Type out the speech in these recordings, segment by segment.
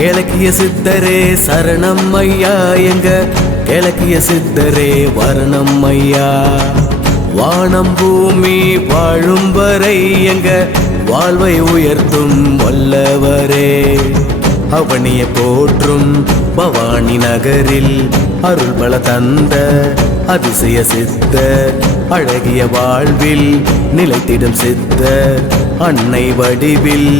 கிழக்கிய சித்தரே சரணம் ஐயா, எங்க கிழக்கிய சித்தரே வரணம் ஐயா. வானம் பூமி வாழும் வரை எங்க வாழ்வை உயர்த்தும் வல்லவரே. அவனிய போற்றும் பவானி நகரில் அருள் பல தந்த அதிசய சித்த, அழகிய வாழ்வில் நிலைத்திடும் சித்த, அன்னை வடிவில்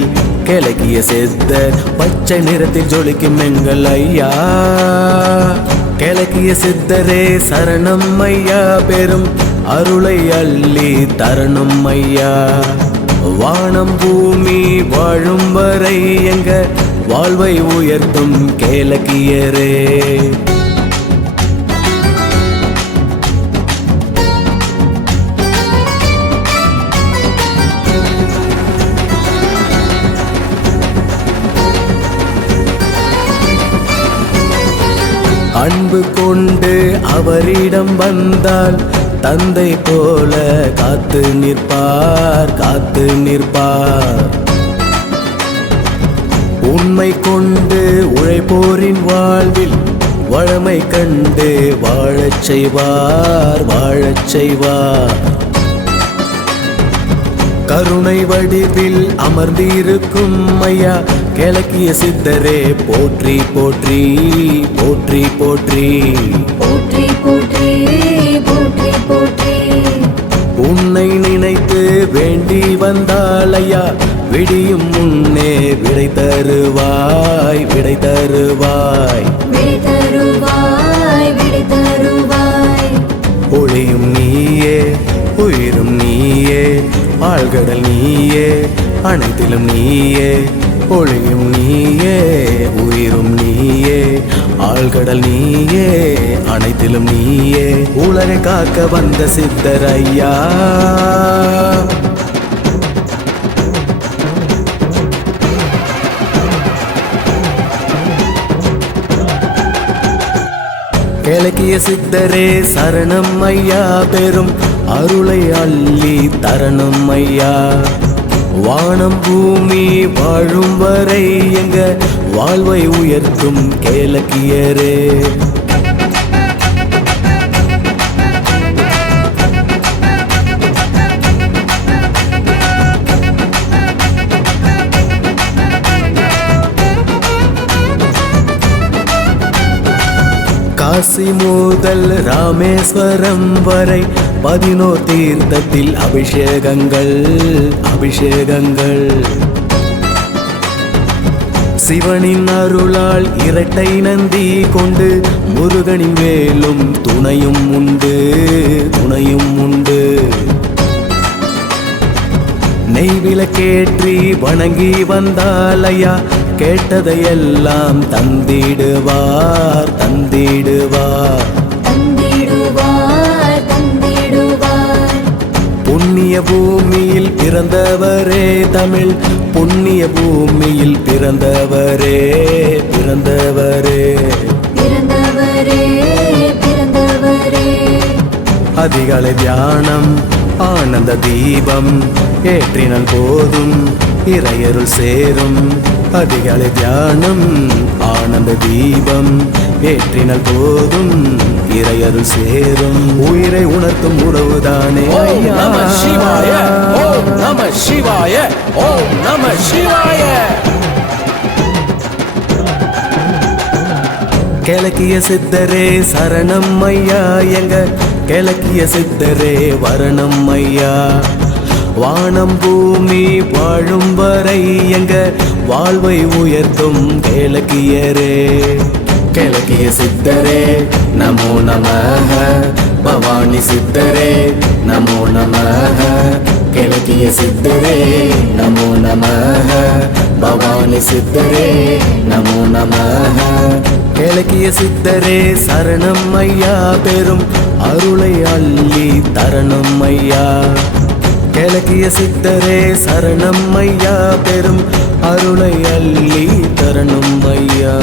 கிழக்கிய சித்த, பச்சை நிறத்தில் ஜொலிக்கும் எங்கள் ஐயா. கிழக்கிய சித்தரே சரணம் ஐயா, பெரும் அருளை அள்ளி தரணும் ஐயா. வானம் பூமி வாழும் வரை எங்க வாழ்வை உயர்த்தும் கிழக்கியரே. அன்பு கொண்டு அவரிடம் வந்தால் தந்தை போல காத்து நிற்பார், காத்து நிற்பார். உண்மை கொண்டு உழைப்போரின் வாழ்வில் வளமை கண்டு வாழச் செய்வார், வாழச் செய்வார். கருணை வடிவில் அமர்ந்திருக்கும் ஐயா கிழக்கிய சித்தரே போற்றி போற்றி போற்றி போற்றி போற்றி போற்றி போற்றி போற்றி. உன்னை நினைத்து வேண்டி வந்தால் ஐயா விடியும் முன்னே விடை தருவாய், விடை தருவாய், விடை தருவாய், விடை தருவாய். ஒளியும் நீயே உயிரும் நீயே, ஆழ்கடல் நீயே அனைத்திலும் நீயே. ஒளியும் நீயே உயிரும் நீயே, ஆழ்கடல் நீயே அனைத்திலும் நீயே. உலகை காக்க வந்த சித்தர் ஐயா. கிழக்கிய சித்தரே சரணம் ஐயா, பெரும் அருளை அள்ளி தரணும் ஐயா. வானம் பூமி வாழும் வரை எங்க வாழ்வை உயர்த்தும் கிழக்கியரே. காசி முதல் ராமேஸ்வரம் வரை 11 தீர்த்தத்தில் அபிஷேகங்கள், அபிஷேகங்கள். சிவனின் அருளால் இரட்டை நந்தி கொண்டு முருகனின் மேலும் துணையும் உண்டு, துணையும் உண்டு. நெய்விளக்கேற்றி வணங்கி வந்தால் ஐயா கேட்டதையெல்லாம் தந்திடுவார், தந்திடுவார், தந்திடுவார், தந்திடுவார். புண்ணிய பூமியில் பிறந்தவரே, தமிழ் புண்ணிய பூமியில் பிறந்தவரே, பிறந்தவரே, பிறந்தவரே, பிறந்தவரே. அதிகாலை தியானம் ஆனந்த தீபம் ஏற்றினால் போதும் இறையருள் சேரும். அதிகாலை தியானம் ஆனந்த தீபம் ஏற்றினால் போதும் இறையருள் சேரும். உயிரை உணர்த்தும் உறவுதானே ஐயா. நம சிவாய, ஓம் நம சிவாய, ஓம் நம சிவாய. கிழக்கிய சித்தரே சரணம் ஐயா, எங்க கிழக்கிய சித்தரே வரணம் ஐயா. வானம் பூமி வாழும் வரை எங்க வாழ்வை உயர்த்தும் கிழக்கியரே. கிழக்கிய சித்தரே நமோ நமஹ, பவானி சித்தரே நமோ நமஹ. கிழக்கிய சித்தரே நமோ நமஹ, பவானி சித்தரே நமோ நமஹ. கிழக்கிய சித்தரே சரணம் ஐயா, பெரும் அருளை அள்ளி தரணும் ஐயா. கிழக்கிய சித்தரே சரணம் ஐயா, பெரும் அருளை அள்ளி தரணும் ஐயா.